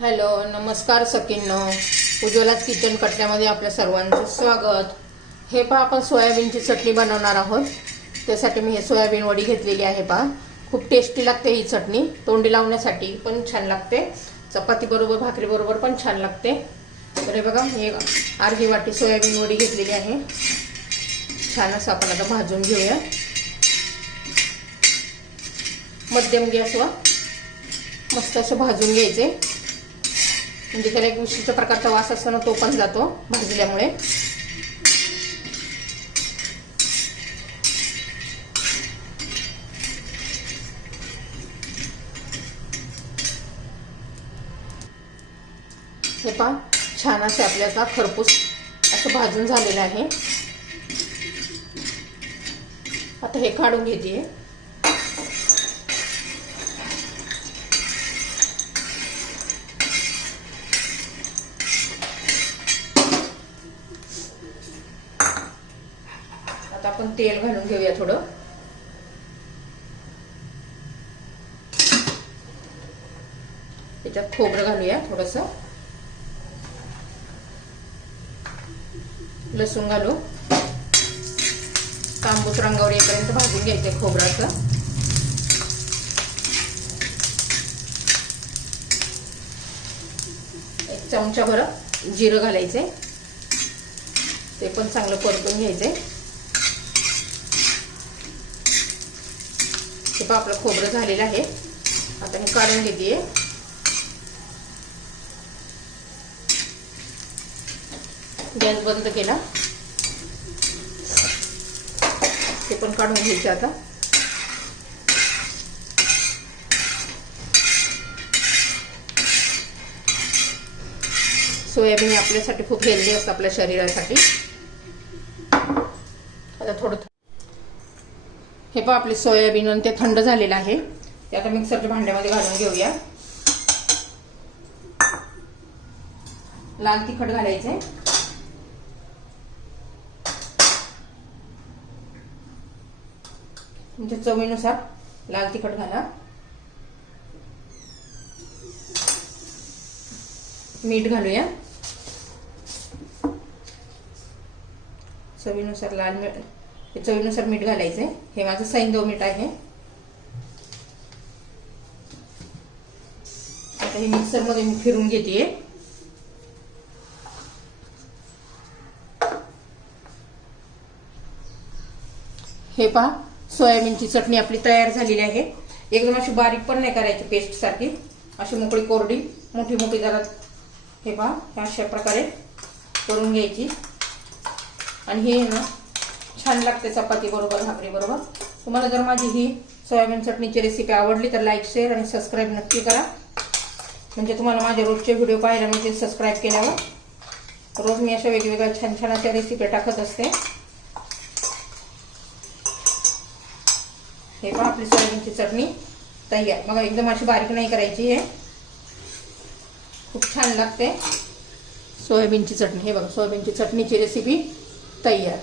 Hello नमस्कार सकींनो उज्ज्वलाच kitchen कटल्यामध्ये आपल्या सर्वांचं स्वागत. हे पहा आपण सोयाबीनची चटणी बनवणार आहोत. त्यासाठी मी हे सोयाबीन वडी घेतलेली आहे पहा. खूप टेस्टी लागते ही चटणी. तोंडी लावण्यासाठी पण छान लागते. चपातीबरोबर भाकरीबरोबर पण छान लागते. तर हे बघा हे अर्धी वाटी सोयाबीन वडी घेतलेली आहे. छान असं आपण आता भाजून घेऊया. मध्यम गॅसवर मस्त असं भाजून घ्यायचे. म्हणजे त्याला एक विशिष्ट प्रकारचा वास असतो ना तो पण जातो भाजल्यामुळे. हे पहा छान असे आपल्याचा खरपूस असं भाजून झालेलं आहे. आता हे काढून घेते. आपण तेल घालून घेऊया थोडं. त्याच्यात खोबरं घालूया थोडस. लसूण घालू. तांबूस रंगावर येईपर्यंत भाजून घ्यायचं खोबराचं एक चमचा भर जिरं घालायचे ते पण चांगलं परतून घ्यायचे हे पण आपलं खोबरं झालेलं आहे. आता मी काढून घेते. गॅस बंद केला. ते पण काढून घ्यायचे आता. सोयाबीन आपल्यासाठी खूप हेल्दी असतं आपल्या शरीरासाठी. आता थोडं हे पण आपले सोयाबीन आणि ते थंड झालेलं आहे. ते आता मिक्सरच्या भांड्यामध्ये घालून घेऊया. लाल तिखट घालायचे तुमच्या चवीनुसार लाल तिखट घाला. मीठ घालूया. चवीनुसार लाल मीठ चवीनुसार मीठ घालायचंय. हे माझं सैंदव मीठ आहे. आता हे मिक्सरमध्ये मी फिरून घेते हे पहा सोयाबीनची चटणी आपली तयार झालेली आहे. एकदम अशी बारीक पण नाही करायची पेस्ट सारखी. अशी मोकळी कोरडी मोठी मोठी जरा हे पहा अशा प्रकारे करून घ्यायची. आणि हे ना छान लागते चपाती बरोबर भाकरी बरोबर. तुम्हाला जर माझी ही सोयाबीन चटणीची रेसिपी आवडली तर लाईक शेअर आणि सबस्क्राईब नक्की करा. म्हणजे तुम्हाला माझे रोजचे व्हिडिओ पाहायला मिळतील सबस्क्राईब केल्यावर. रोज मी अशा वेगवेगळ्या छान छान अशा रेसिपी टाकत असते. हे पण आपली सोयाबीनची चटणी तयार. बघा एकदम अशी बारीक नाही करायची आहे खूप छान लागते. सोयाबीनची चटणी. हे बघा सोयाबीनची चटणीची रेसिपी तयार.